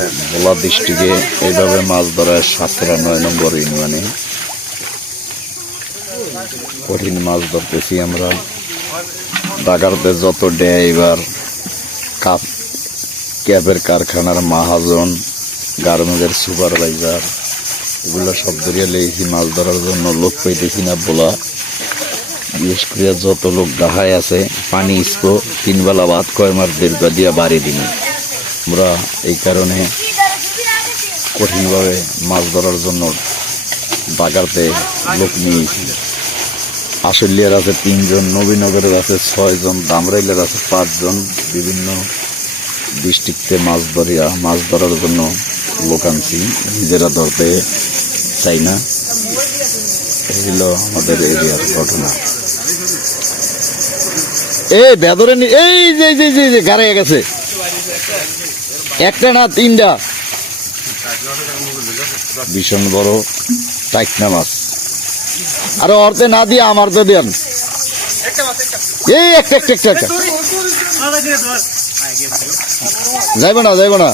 ভোলা ডিস্ট্রিক্টে এইভাবে মাছ ধরার ৯ নম্বর ইউনিয়নে কঠিন মাছ ধরতেছি আমরা। ঢাকাতে যত ড্রাইভার, ক্যাবের কারখানার মাহাজন, গার্মেন্টের সুপারভাইজার, এগুলো সব ধরিয়া লেগেছি মাছ ধরার জন্য। লোক পাইতেছি না বলা, বিশেষ করে যত লোক দেখায় আছে পানি ইস্কো ৩ বেলা ভাত কয় মার দীর্ঘ দিয়া বাড়ি দিন। আমরা এই কারণে কঠিনভাবে মাছ ধরার জন্য ঢাকাতে লোক নিয়েছি। আশুলিয়ার আছে ৩ জন, নবীনগরের আছে ৬ জন, দামরাইলের আছে ৫ জন। বিভিন্ন ডিস্ট্রিক্টে মাছ ধরার জন্য লোক আনছি, নিজেরা ধরতে চাই না। এই হলো আমাদের এরিয়ার ঘটনা। এই বেদরে এই যে গাড়ে গেছে, একটা না ৩টা ভীষণ বড় টাইকনা মাছ। আর অর্থে না দিয়ে আমার তো দেন এই একটা যাইব না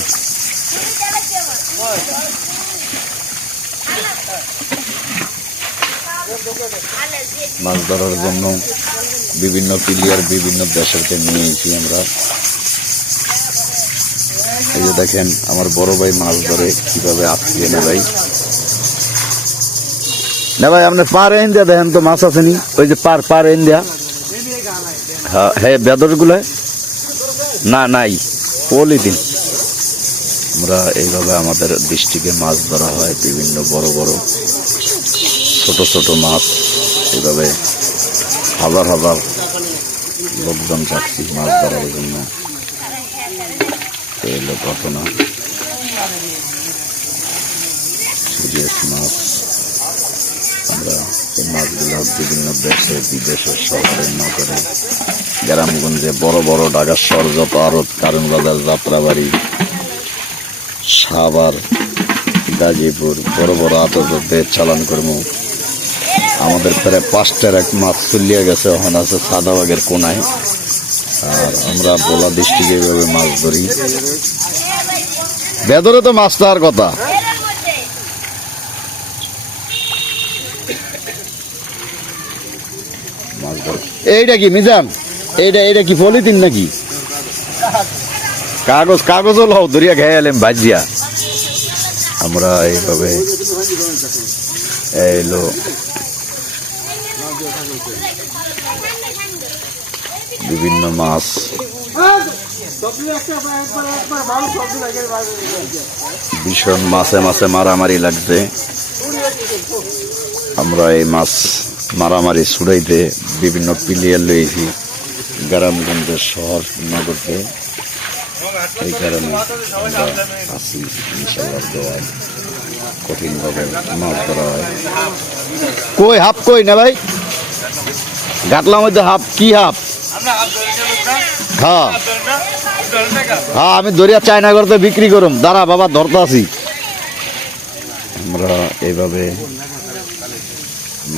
মাছ ধরার জন্য বিভিন্ন প্লেয়ার বিভিন্ন দেশেরকে নিয়েছি আমরা। এই যে দেখেন আমার বড় ভাই মাছ ধরে কিভাবে আটকে না ভাই, না ভাই আপনি পার ইন্ডিয়া দেখেন তো মাছ আসেনি, ওই যে পার ইন্ডিয়া। হ্যাঁ বেদর গুলো না নাই পলিথিন। আমরা এইভাবে আমাদের ডিস্ট্রিক্টে মাছ ধরা হয়, বিভিন্ন বড় বড় ছোট মাছ। এইভাবে হাজার লোকজন যাচ্ছি মাছ ধরার জন্য। এই হলো ঘটনা। সিরিয়াস মাছ। আমরা এই মাছগুলো বিভিন্ন দেশে বিদেশে শহরে নগরে গ্রামগঞ্জে বড় বড় ঢাকার শহর যত আরত, কারণবাজার, যাত্রাবাড়ি, সাভার, গাজীপুর বড় বড় আততে চালান করবো। আমাদের প্রায় ৫টার এক মাছ চলিয়ে গেছে, ওখানে আছে সাদাবাগের কোনায়। আর আমরা ভোলা ডিস্ট্রিক্টে এইভাবে মাছ ধরি। বেদরে তো মাছ ধরার কথা। এইটা কি মিজান, এইটা কি পলিথিন নাকি? কাগজও লও ধরিয়া খেয়ে এলাম ভাজিয়া। আমরা এইভাবে এলো বিভিন্ন মাছ। ভীষণ মাছে মারামারি লাগছে। আমরা এই মাছ মারামারি ছুড়াইতে বিভিন্ন প্লেয়ার লইছি গ্রামগঞ্জের শহর নগরকে। এই কারণে আমরা আছি ইনশাআল্লাহ দোয়ায়। কঠিনভাবে মাছ ধরা হয়। কই হাফ কই না ভাই, গাটলার মধ্যে হাফ কি হাফ? হ্যাঁ আমি দরিয়া চায়না করতে বিক্রি করুম। দাঁড়া বাবা ধরতে আছি। আমরা এইভাবে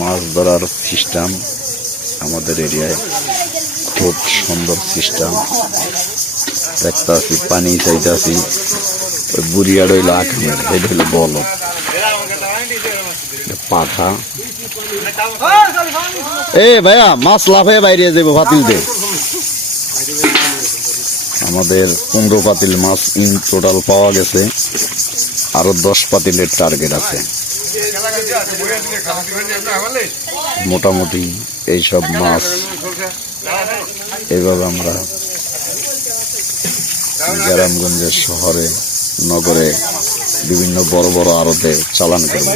মাছ ধরার সিস্টেম আমাদের এরিয়ায় খুব সুন্দর সিস্টেম। দেখতে আছি পানি চাইতে আছি, ওই বুড়িয়া রইল আখমের, এটা হইল বল পাঠা। এ ভাইয়া মাছ লাফে বাইরে যাবো পাতিলতে। আমাদের ১৫ পাতিল মাছ ইন টোটাল পাওয়া গেছে, আরো ১০ পাতিলের টার্গেট আছে। মোটামুটি এইসব মাছ এইভাবে আমরা গ্রামগঞ্জের শহরে নগরে বিভিন্ন বড় বড় আড়তে চালান করব।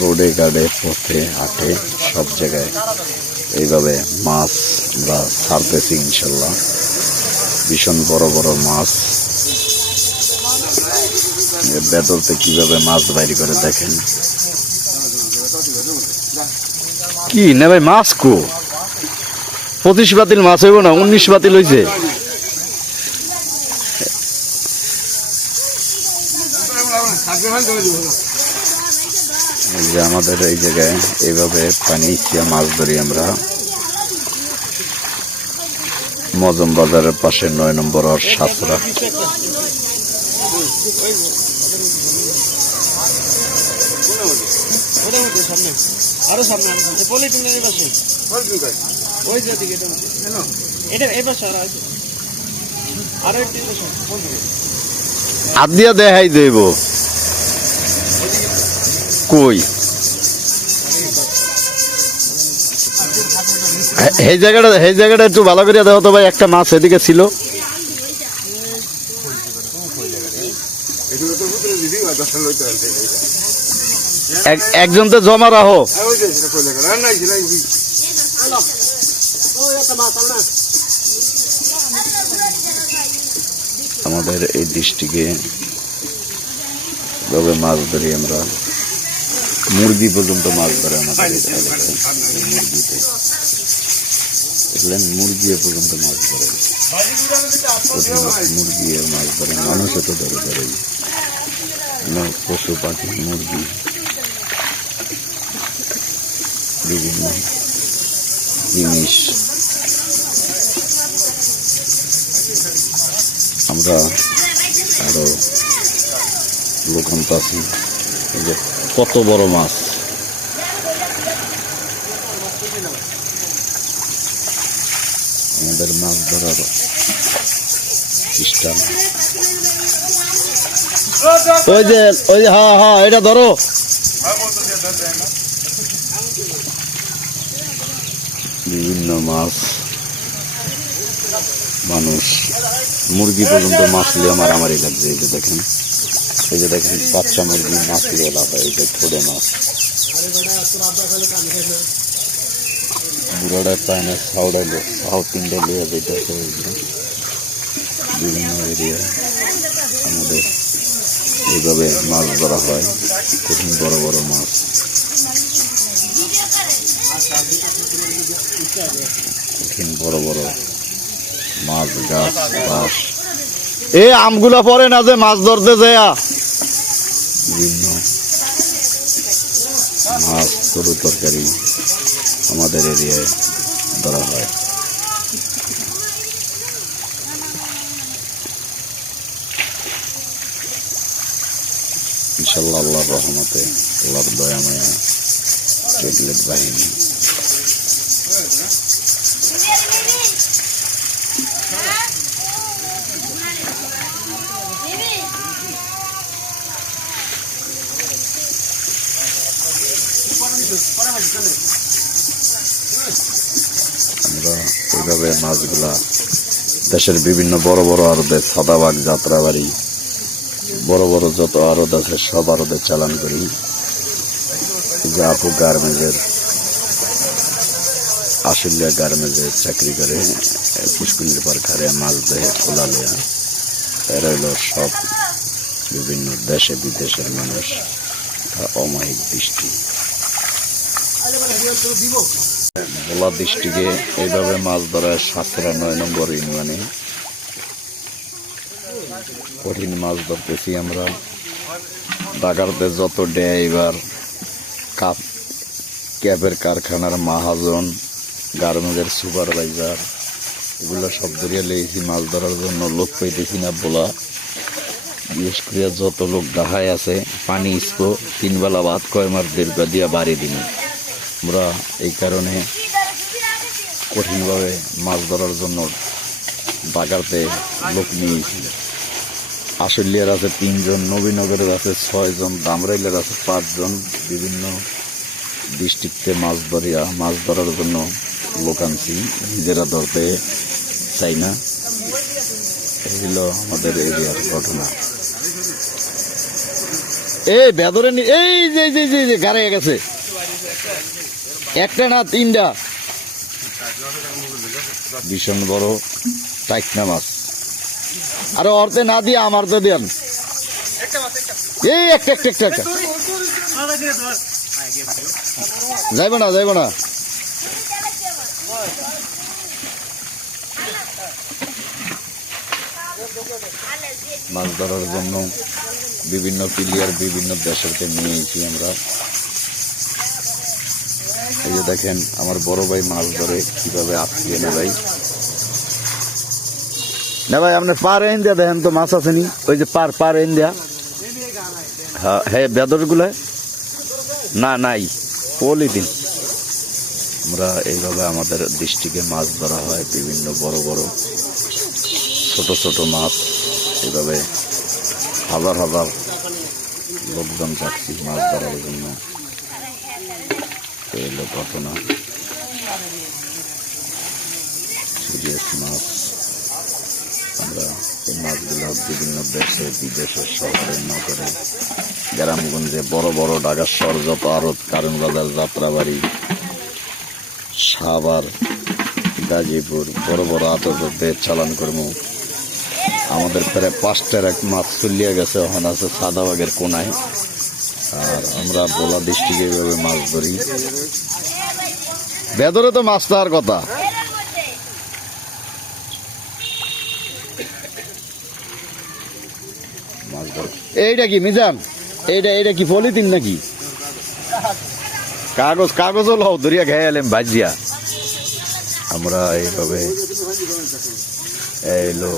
রোডে ঘাটে পথে হাটে সব জায়গায় এইভাবে মাছ আমরা ছাড়তেছি ইনশাল্লাহ। ভীষণ বড় বড় মাছ। বেদরতে কিভাবে মাছ বাইরে করে দেখেন। কি না ভাই মাছ কো ২৫ বাতিল মাছ হইব না, ১৯ বাতিল হয়েছে। যে আমাদের এই জায়গায় এইভাবে পানি ইচ্ছা মাছ ধরি আমরা। মজম বাজারের পাশে 9 নম্বর আর সাতরা। হাত দিয়া দেখাই দেব কই এই জায়গাটা একটু ভালো করে দেখো তো ভাই, একটা মাছ এদিকে ছিল। একজন তো জমা রাখো। আমাদের এই ডিস্ট্রিক্টে ভাবে মাছ ধরি আমরা, মুরগি পর্যন্ত মাছ ধরে আমাদের মুরগিতে দেখলেন, মুরগি পর্যন্ত মাছ ধরে, মুরগি আর মাছ ধরে, মানুষও তো ধরে ধরে পশু পাখি মুরগি বিভিন্ন জিনিস আমরা আরো লোকান্ত আছি। কত বড় মাছ, আমাদের মাছ ধরার সিস্টেম। ওই যে হ্যাঁ এটা ধরো। বিভিন্ন মাছ, মানুষ, মুরগি পর্যন্ত মাছ লিয়ে মারামারি লাগছে। এই যে দেখেন বাচ্চা মুরগি মাছ লিয়ে লাভ, এই যে ঠোঁটে মাছ, বুড়াটা পায় না, সাউডাইলে সাউ তিনটা লিয়ে যেতেছে। বিভিন্ন এরিয়ায় আমাদের এইভাবে মাছ ধরা হয়, কঠিন বড় বড় মাছ। কঠিন বড় বড় মাছ, গাছ বাস। এই আমগুলা পরে না যে মাছ ধরতে যায়, বিভিন্ন মাছ তরু তরকারি আমাদের এরিয়ায় ধরা হয়। ইনশাল্লাহ আল্লাহর রহমতে, আল্লাহর দয়া মায়া, ট্রেডলেট বাহিনী আমরা এইভাবে মাছগুলা দেশের বিভিন্ন বড় বড় আড়তে, সাদাবাগ, যাত্রাবাড়ি, বড় বড় যত আড়ত আছে সব আড়তে চালান করি। যে আপু গার্মেন্টসের, আশুলিয়া গার্মেন্টসের চাকরি করে, পুষ্কুলির পার খারে মাছ দেহে খোলা লিয়া, এরা হইল সব বিভিন্ন দেশে বিদেশের মানুষ। অমায়িক দৃষ্টি ভোলা ডিস্ট্রিক্টে এইভাবে মাছ ধরার সাতরা 9 নম্বর ইউনিয়নে কঠিন মাছ ধরতেছি আমরা। ঢাকাতে যত ড্রাইভার, ক্যাবের কারখানার মাহাজন, গার্মেন্টের সুপারভাইজার, এগুলো সব ধরিয়া লেগেছি মাছ ধরার জন্য। লোক পাইতেছি না বলা, বিশেষ করে যত লোক দেখায় আছে পানি ইস্কো 3 বেলা ভাত কয় মার দীর্ঘ দিয়া বাড়ি দিন। আমরা এই কারণে কঠিনভাবে মাছ ধরার জন্য ঢাকাতে লোক নিয়েছি। আশুলিয়ার আছে 3 জন, নবীনগরের আছে 6 জন, দামরাইলের আছে 5 জন। বিভিন্ন ডিস্ট্রিক্টে মাছ ধরার জন্য লোক আনছি, নিজেরা ধরতে চাই না। এই হলো আমাদের এরিয়ার ঘটনা। এই বেদরে এই যে গাড়ে গেছে, একটা না 3টা ভীষণ বড় টাইকনা মাছ। আরো অর্ধে না দিয়ে আমার তো দেন, এই একটা যাইব না। মাছ ধরার জন্য বিভিন্ন প্লেয়ার বিভিন্ন দেশেরকে নিয়েছি আমরা। এই যে দেখেন আমার বড় ভাই মাছ ধরে কিভাবে আটকিয়ে নেয় ভাই। না ভাই আপনার পার ইন্ডিয়া দেখেন তো মাছ আছে নি ওই যে পার ইন্ডিয়া হ্যাঁ হ্যাঁ বেদর গুলা না নাই পলিথিন। আমরা এইভাবে আমাদের ডিস্ট্রিক্টে মাছ ধরা হয়, বিভিন্ন বড় বড় ছোট ছোট মাছ এইভাবে হাজার হাজার লোকজন যাচ্ছি মাছ ধরার জন্য। এই হলো ঘটনা। সিরিয়াস মাছ, আমরা এই মাছগুলো বিভিন্ন দেশে বিদেশে শহরে নগরে গ্রামগঞ্জে বড় বড় ঢাকার শহর যত আড়ত, কারণ বাজার, যাত্রাবাড়ি, সাভার, গাজীপুর বড় বড় আততে চালান করবো। আমাদের প্রায় 5টার এক মাছ চলিয়ে গেছে, ওখানে আছে সাদাবাগের কোনায়। আর আমরা বোলা ডিস্ট্রিক্টে এইভাবে মাছ ধরি। বেদরে তো মাছ ধরার কথা। এইটা কি মিজান, এইটা কি পলিথিন নাকি? কাগজও লও ধরিয়া খেয়ে এলাম ভাজিয়া। আমরা এইভাবে এলো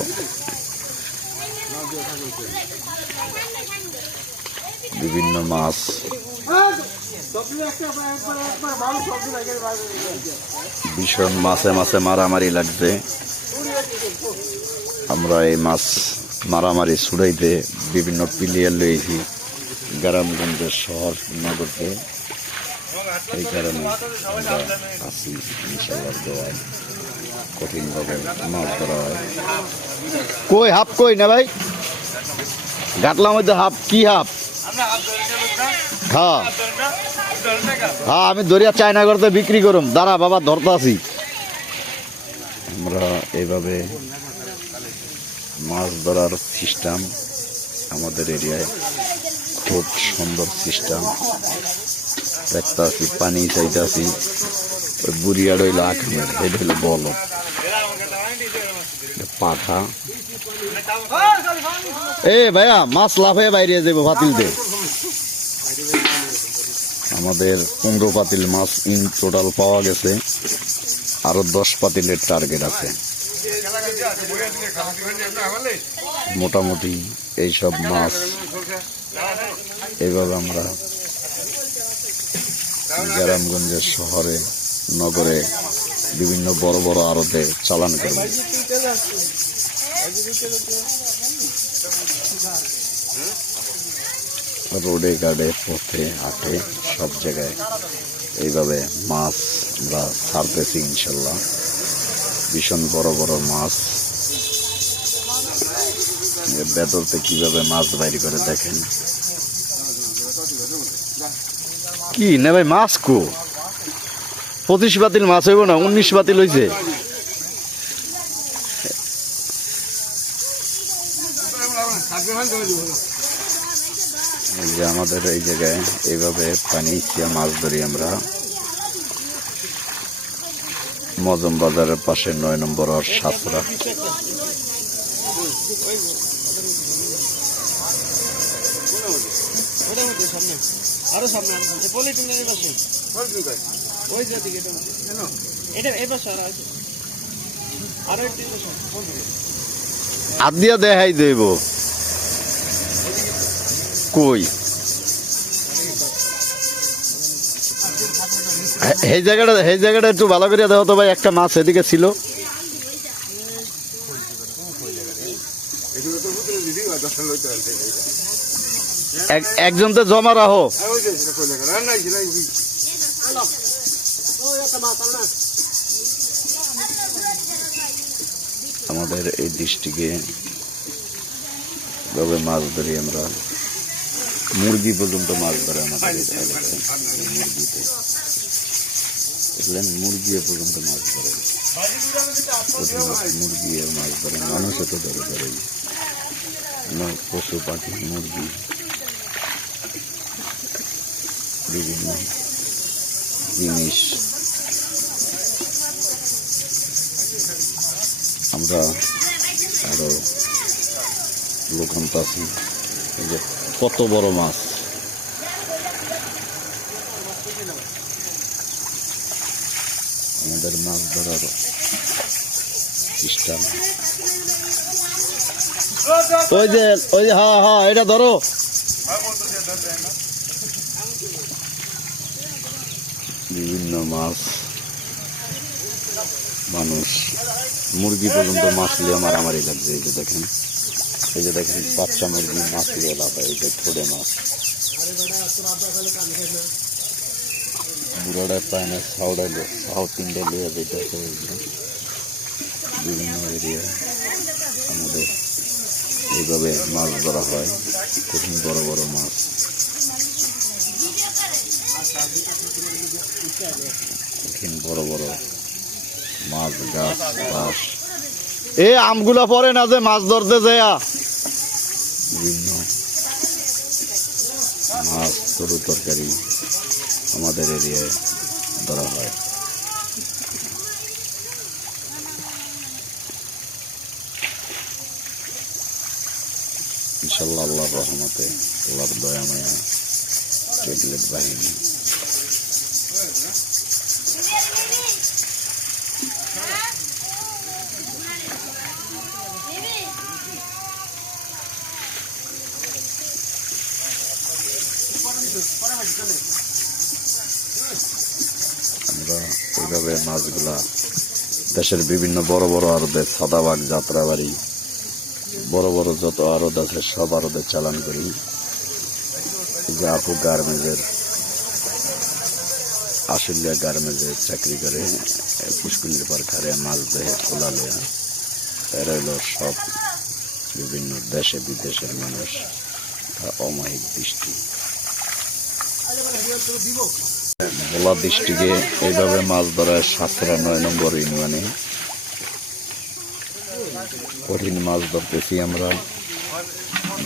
বিভিন্ন মাছ, ভীষণ মাছে মাছে মারামারি লাগছে। আমরা এই মাছ মারামারি ছুড়াইতে বিভিন্ন প্লেয়ার লইছি গ্রামগঞ্জের শহর নগরকে। এই কারণে আমরা আছি ইনশাআল্লাহ দোয়ায়। কঠিনভাবে মাছ ধরা হয়। কই হাফ কই না ভাই? গাটলার মধ্যে হাফ কি হাফ? হ্যাঁ হ্যাঁ আমি ধরিয়া চায়না করতে বিক্রি করুম। দাঁড়া বাবা ধরতে আছি। আমরা এইভাবে মাছ ধরার সিস্টেম আমাদের এরিয়ায় খুব সুন্দর সিস্টেম। দেখতে আছি পানি চাইতে আছি। ওই বুড়িয়ার হইলো আখামের, এটা হইলো বল পাঠা। এ ভাইয়া মাছ লাফে বাইরে যাবো পাতিলতে। আমাদের 15 পাতিল মাছ ইন টোটাল পাওয়া গেছে, আরো 10 পাতিলের টার্গেট আছে। মোটামুটি এইসব মাছ এইভাবে আমরা গ্রামগঞ্জের শহরে নগরে বিভিন্ন বড় বড় আড়তে চালান করব। রোডে ঘাটে পথে হাটে সব জায়গায় এইভাবে মাছ আমরা ছাড়তেছি ইনশাল্লাহ। ভীষণ বড় বড় মাছ। বেদরতে কিভাবে মাছ বাইর করে দেখেন। কি না ভাই মাছ কো 25 পাতিল মাছ হইব না, 19 পাতিল হয়েছে। এই যে আমাদের এই জায়গায় এইভাবে পানি ইচ্ছা মাছ ধরি আমরা। মজম বাজারের পাশে 9 নম্বর আর সাতরা। হাত দিয়া দেখাই দেব কই এই জায়গাটা একটু ভালো করে দেখো তো ভাই। একটা মাছ এদিকে ছিল। একজন তো জমা রাখো। আমাদের এই ডিস্ট্রিক্টে ভাবে মাছ ধরি আমরা। মুরগি পর্যন্ত মাছ ধরে আমাদের মুরগিতে দেখলেন, মুরগি পর্যন্ত মাছ ধরে। মুরগি আর মাছ ধরে, মানুষও তো ধরে ধরে পশু পাখি মুরগি বিভিন্ন জিনিস আমরা আরো লোকান পাচ্ছি। যে কত বড় মাছ। আমাদের মাছ ধরার খ্রিস্টান। ওই যে হ্যাঁ হ্যাঁ, এটা ধরো। বিভিন্ন মাছ, মানুষ, মুরগি পর্যন্ত মাছ নিয়ে মারামারি লাগছে। এই যে দেখেন বাচ্চা মুরগি মাছ নিয়ে লাফায়। এই যে ঠোঁটে মাছ, বুড়াটায় পায় না, সাউডাইলে সাউ তিনটে লিয়ে যেতেছে। বিভিন্ন এরিয়ায় আমাদের এইভাবে মাছ ধরা হয়, কঠিন বড় বড় মাছ। কঠিন বড় বড় মাছ, গাছ বাস। এই আমগুলা পরে না যে মাছ ধরতে যায়। বিভিন্ন মাছ, তরু তরকারি আমাদের এরিয়ায় ধরা হয়। ইনশাল্লাহ আল্লাহর রহমতে, আল্লাহর দয়া মায়া, ট্যাবলেট বাহিনী। আমরা এইভাবে মাছগুলা দেশের বিভিন্ন বড় বড় আড়তে, সাদাবাগ, যাত্রাবাড়ি, বড় বড় যত আড়ত আছে সব আড়তে চালান করি। যে আপু গার্মেন্টসের, আশুলিয়া গার্মেন্টসের চাকরি করে, পুষ্কুলির পর খারে মাছ দেহে খোলা লেয়া। এরা হলো সব বিভিন্ন দেশে বিদেশের মানুষ। অমায়িক দৃষ্টি। ভোলা ডিস্ট্রিক্টে এইভাবে মাছ ধরার ৯ নম্বর ইউনিয়নে কঠিন মাছ ধরতেছি আমরা।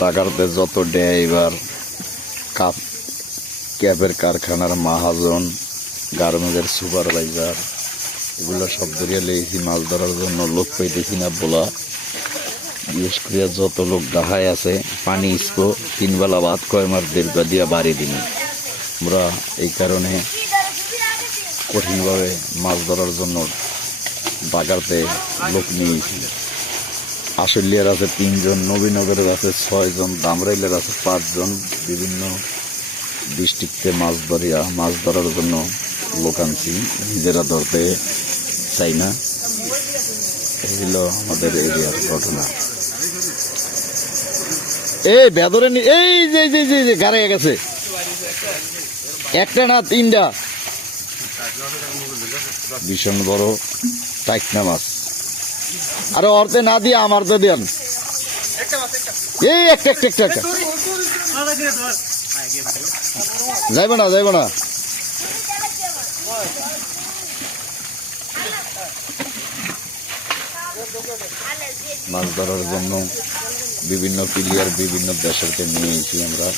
ঢাকাতে যত ড্রাইভার, ক্যাবের কারখানার মাহাজন, গার্মেন্টসের সুপারভাইজার, এগুলো সব ধরিয়া লেগেছি মাছ ধরার জন্য। লোক পাইতেছি না বলা। বিশেষ করে যত লোক দেখায় আছে, পানি ইস্কো 3 বেলা ভাত কয় মার দীর্ঘ দিয়া বাড়ি দিন। আমরা এই কারণে কঠিনভাবে মাছ ধরার জন্য ঢাকাতে লোক নিয়েছি। আশুলিয়ার আছে 3 জন, নবীনগরের আছে 6 জন, দামরাইলের আছে 5 জন। বিভিন্ন ডিস্ট্রিক্টে মাছ ধরার জন্য লোক আনছি, নিজেরা ধরতে চাই না। এই হলো আমাদের এরিয়ার ঘটনা। এই বেদরে এই যে গাড়ে গেছে, একটা না 3টা ভীষণ বড় টাইকনা মাছ। আরে অর্ধে না দিয়ে আমার তো দেন। এই একটা যাইব না। মাছ ধরার জন্য বিভিন্ন প্লেয়ার, বিভিন্ন দেশেরকে নিয়েছি আমরা।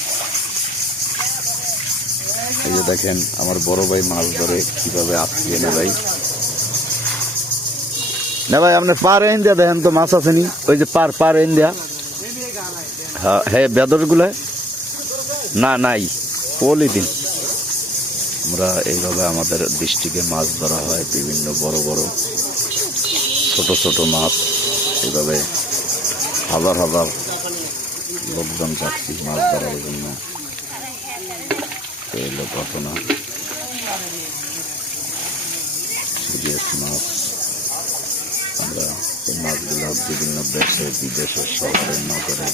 এই যে দেখেন আমার বড় ভাই মাছ ধরে কিভাবে আটকিয়ে না ভাই। না ভাই, আপনার পার ইন্ডিয়া দেখেন তো মাছ আসেনি। ওই যে পার ইন্ডিয়া, হ্যাঁ বেদর গুলা না নাই পলিথিন। আমরা এইভাবে আমাদের ডিস্ট্রিক্টে মাছ ধরা হয়। বিভিন্ন বড় বড় ছোট ছোট মাছ এইভাবে হাজার হাজার লোকজন যাচ্ছি মাছ ধরার জন্য। এই হলো ঘটনা। সিরিয়াস মাছ। আমরা এই মাছগুলো বিভিন্ন দেশে বিদেশে, শহরে, নগরে,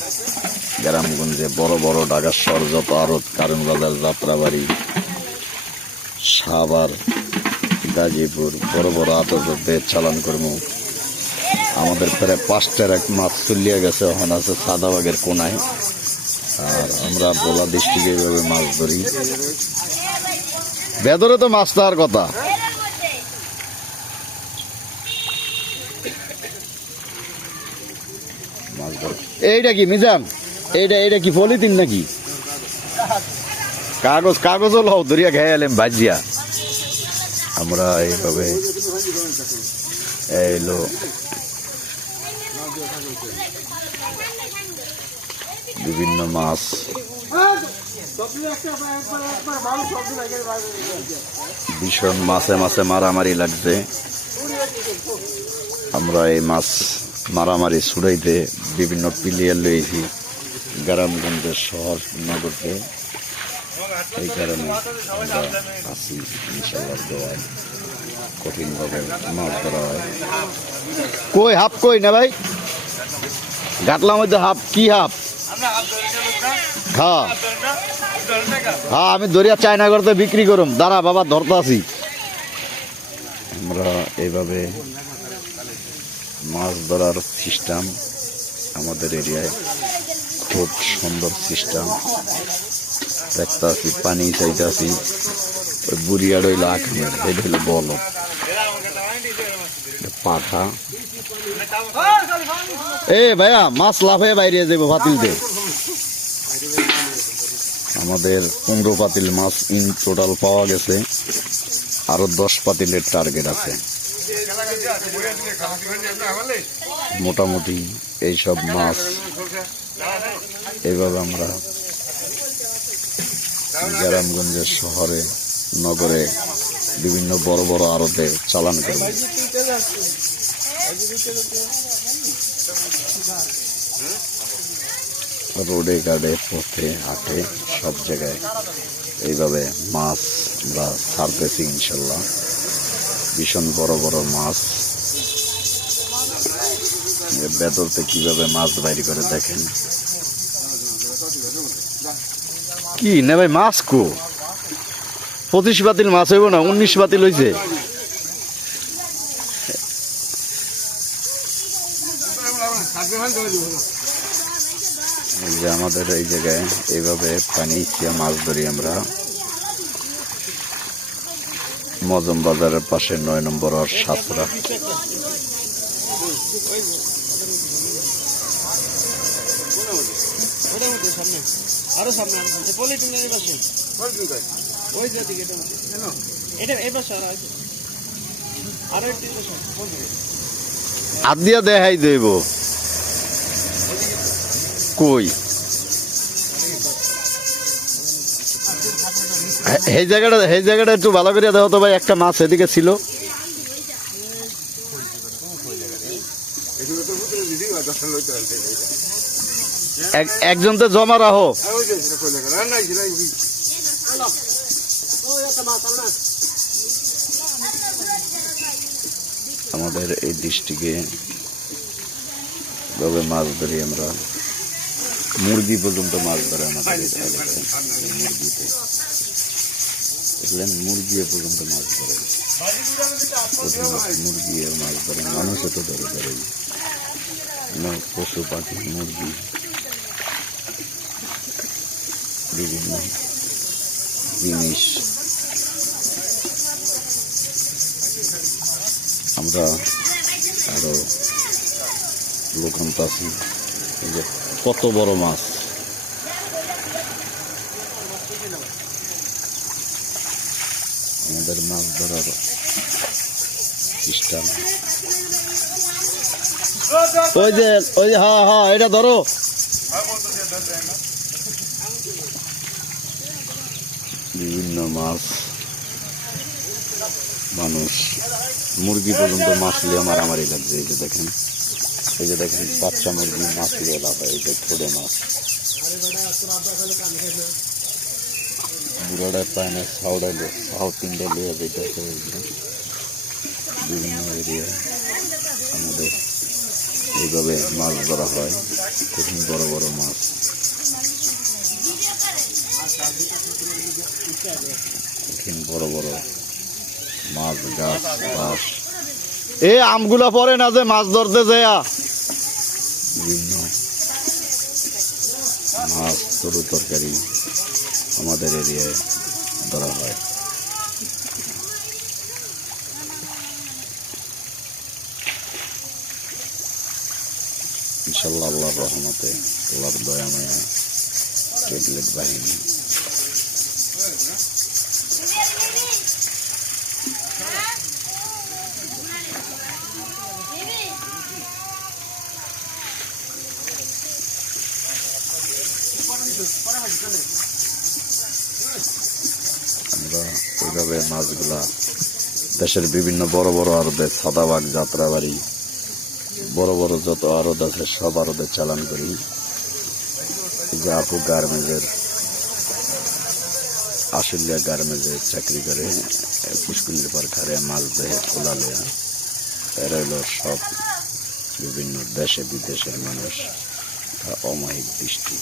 গ্রামগঞ্জে, বড় বড় ঢাকার শহর যত আড়ত, কারণবাজার, যাত্রাবাড়ি, সাভার, গাজীপুর, বড় বড় আড়তে চালান করবো। আমাদের প্রায় 5টার এক মাছ চলিয়ে গেছে, ওখানে আছে সাদাবাগের কোনায়। আর আমরা ভোলা ডিস্ট্রিক্টে এইভাবে মাছ ধরি। বেদরে তো মাছ তার কথা। এইটা কি মিজান? এইটা কি পলিথিন নাকি? কাগজও লও, ধরিয়া খেয়ে এলাম ভাজিয়া। আমরা এইভাবে এলো বিভিন্ন মাছ। ভীষণ মাছে মারামারি লাগছে। আমরা এই মাছ মারামারি ছুড়াইতে বিভিন্ন প্লেয়ার লইছি গ্রামগঞ্জের শহর নগরকে। এই কারণে আমরা আছি ইনশাল্লাহ দোয়ায় কঠিনভাবে মাছ ধরা হয়। কই হাফ কই না ভাই গাটলার মধ্যে হাফ কি হাফ? হ্যাঁ হ্যাঁ আমি দরিয়া চায়না করতে বিক্রি করুম। দাঁড়া বাবা ধরতে আছি। আমরা এইভাবে মাছ ধরার সিস্টেম আমাদের এরিয়ায় খুব সুন্দর সিস্টেম। দেখতে আছি পানি চাইতে আছি ওই বুড়িয়া রইল আখানের এটা হইলো বল পাঠা। এ ভাইয়া মাছ লাফে বাইরে যাবো পাতিলতে। আমাদের 15 পাতিল মাছ ইন টোটাল পাওয়া গেছে, আরো 10 পাতিলের টার্গেট আছে। মোটামুটি এইসব মাছ এইভাবে আমরা গ্রামগঞ্জের শহরে নগরে বিভিন্ন বড় বড় আড়তে চালান করব। রোডে ঘাটে পথে হাটে সব জায়গায় এইভাবে মাছ আমরা ছাড়তেছি ইনশাল্লাহ। ভীষণ বড় বড় মাছ ভেতরতে কিভাবে মাছ বাইরে করে দেখেন। কি না ভাই মাছ কো 25 বাতিল মাছ হইব না 19 বাতিল হয়েছে। এই যে আমাদের এই জায়গায় এইভাবে পানি ইচ্ছা মাছ ধরি আমরা। মজম বাজারের পাশে 9 নম্বর আর সাতরা। হাত দিয়া দেখাই দেব কই এই জায়গাটা একটু ভালো করে দেখো তো ভাই। একটা মাছ এদিকে ছিল। একজন তো জমা রাখো। আমাদের এই ডিস্ট্রিক্টে ভাবে মাছ ধরি আমরা। মুরগি পর্যন্ত মাছ ধরে আমাদের মুরগিতে দেখলেন মুরগি পর্যন্ত মাছ ধরে। মুরগি মাছ ধরে মানুষও তো ধরে ধরে পশু পাখি মুরগি বিভিন্ন জিনিস আমরা আরো লোকান পাচ্ছি। কত বড় মাছ আমাদের মাছ ধরার সিস্টেম। ওই যে হ্যাঁ হ্যাঁ এটা ধরো। বিভিন্ন মাছ মানুষ মুরগি পর্যন্ত মাছ লিয়ে মারামারি লাগছে। এই যে দেখেন বাচ্চা মুরগি মাছ লিয়ে লাফায়। এই যে ছোট মাছ বুড়াটা পায় না সাউডাইলে সাউথ ইন্ডিয়া লিয়ে যেতেছে। বিভিন্ন এরিয়ায় আমাদের এইভাবে মাছ ধরা হয়। কঠিন বড় বড় মাছ কঠিন বড় বড় মাছ গাছ বাস। এ আমগুলা পরে না যে মাছ ধরতে যায়। বিভিন্ন মাছ তরু তরকারি আমাদের এরিয়ায় ধরা হয়। ইনশাল্লাহ আল্লাহর রহমতে আল্লাহর দয়া মায়া ট্যাবলেট বাহিনী আমরা এইভাবে মাছগুলা দেশের বিভিন্ন বড় বড় আড়তে সাদাবাগ যাত্রাবাড়ি বড় বড় যত আড়ত আছে সব আড়তে চালান করি। এই যে আপু গার্মেন্টসের আশুলিয়া গার্মেন্টসে চাকরি করে, পুষ্কুলির পার খারে মাছ দেহে খোলা লেয়া। এরা হলো সব বিভিন্ন দেশে বিদেশের মানুষ। অমায়িক দৃষ্টি।